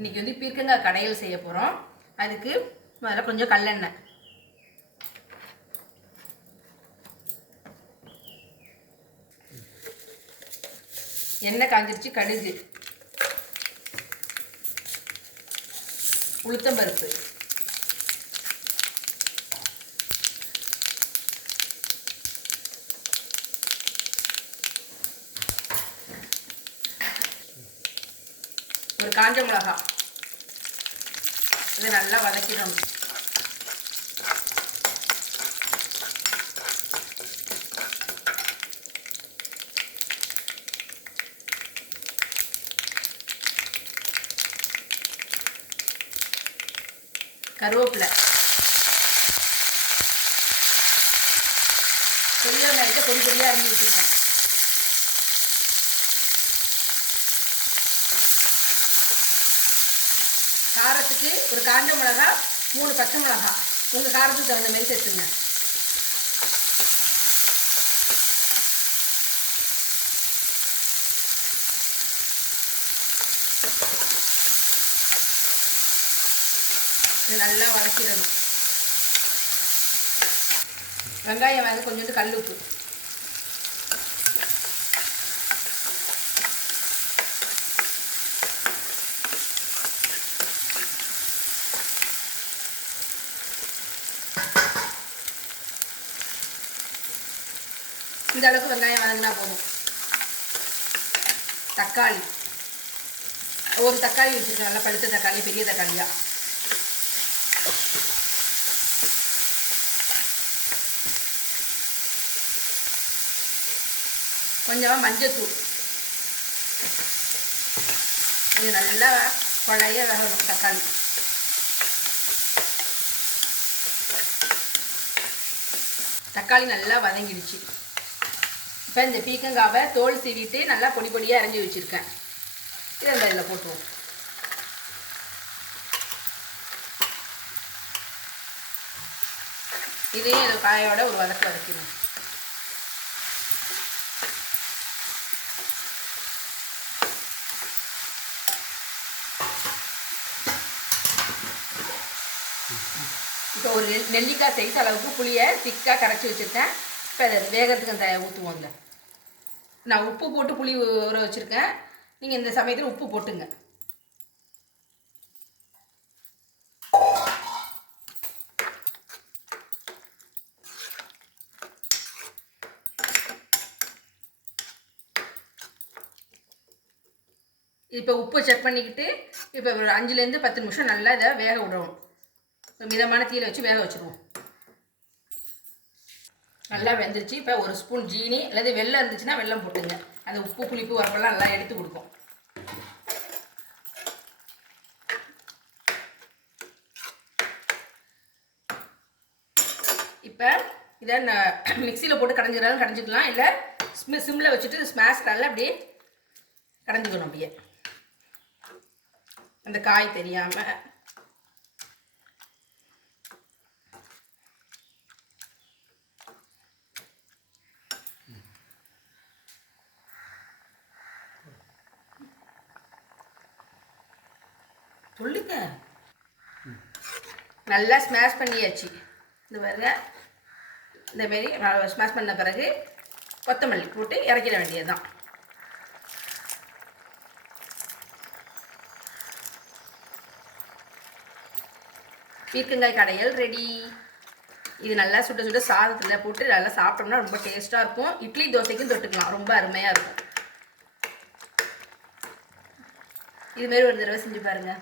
இன்றைக்கி வந்து பீர்க்கங்காய் கடையில் செய்ய போகிறோம் அதுக்கு முதல்ல கொஞ்சம் கல்லெண்ணெய். எண்ணெய் காஞ்சிருச்சு கடுகு. உளுத்தம்பருப்பு. ஒரு காஞ்ச மிளகா. இதை நல்லா வதக்கிடணும். கருவேப்பிலை. பெரிய வெங்காயத்தை பொடி பொடியாக அரிஞ்சு வச்சுருக்கேன். காரத்துக்கு ஒரு காஞ்ச மிளகா மூணு பச்சை மிளகா. உங்கள் காரத்துக்கு தகுந்த மாதிரி சேர்த்துங்க. இது நல்லா வதக்கிடணும். வெங்காயம் வந்து கொஞ்சோண்டு கல் உப்பு இந்த அளவுக்கு வெங்காயம் வதங்கினா போதும். தக்காளி. ஒரு தக்காளி வச்சுருக்கேன். நல்லா பழுத்த தக்காளி பெரிய தக்காளியாக கொஞ்சமாக மஞ்சத்தூள். இது நல்லா குழைய வேகணும் தக்காளி. தக்காளி நல்லா வதங்கிடுச்சு. இப்போ இந்த பீக்கங்காவை தோல் சீவிட்டு நல்லா பொடி பொடியாக அரைஞ்சி வச்சுருக்கேன். இதை இந்த இதில் போட்டுருவோம். இதையும் இது காயோட ஒரு வதக்கு வதக்கிடும் இப்போ ஒரு நெல்லிக்காய் சைஸ் அளவுக்கு புளியை திக்காக கரைச்சி வச்சுருக்கேன். இப்போ அதை வேகிறதுக்கு அந்த ஊற்றுவோம் இந்த நான் உப்பு போட்டு புளி ஊற வச்சுருக்கேன். நீங்கள் இந்த சமயத்தில் உப்பு போட்டுங்க. இப்போ உப்பு செக் பண்ணிக்கிட்டு இப்போ ஒரு அஞ்சுலேருந்து பத்து நிமிஷம் நல்லா இதை வேக விடுவோம் மிதமான தீயில வச்சு வேக வச்சுருவோம். நல்லா வெந்துருச்சு. இப்போ ஒரு ஸ்பூன் ஜீனி அல்லது வெள்ளம் இருந்துச்சுன்னா வெள்ளம் போட்டுங்க. அந்த உப்பு புளிப்பு வரப்பெல்லாம் நல்லா எடுத்து கொடுக்கும். இப்போ இதை மிக்சியில் போட்டு கடைஞ்சிடலாம் கடைஞ்சிக்கலாம். இல்லை ஸ்மி சிம்மில் வச்சுட்டு ஸ்மாஷ் நல்லா அப்படியே கடைஞ்சிக்கணும் அப்படியே. அந்த காய் தெரியாமல் சொல்லுங்க. நல்லா ஸ்மாஷ் பண்ணியாச்சு. இந்த பாருங்க. இந்த மாரி ஸ்மாஷ் பண்ண பிறகு கொத்தமல்லி போட்டு இறக்கிட வேண்டியதுதான். பீர்க்கங்காய் கடையல் ரெடி இது நல்லா சுட சுட சாதத்தில் போட்டு நல்லா சாப்பிட்டோம்னா ரொம்ப டேஸ்ட்டாக இருக்கும். இட்லி தோசைக்கும் தொட்டுக்கலாம். ரொம்ப அருமையாக இருக்கும். இதுமாரி ஒரு தடவை செஞ்சு பாருங்கள்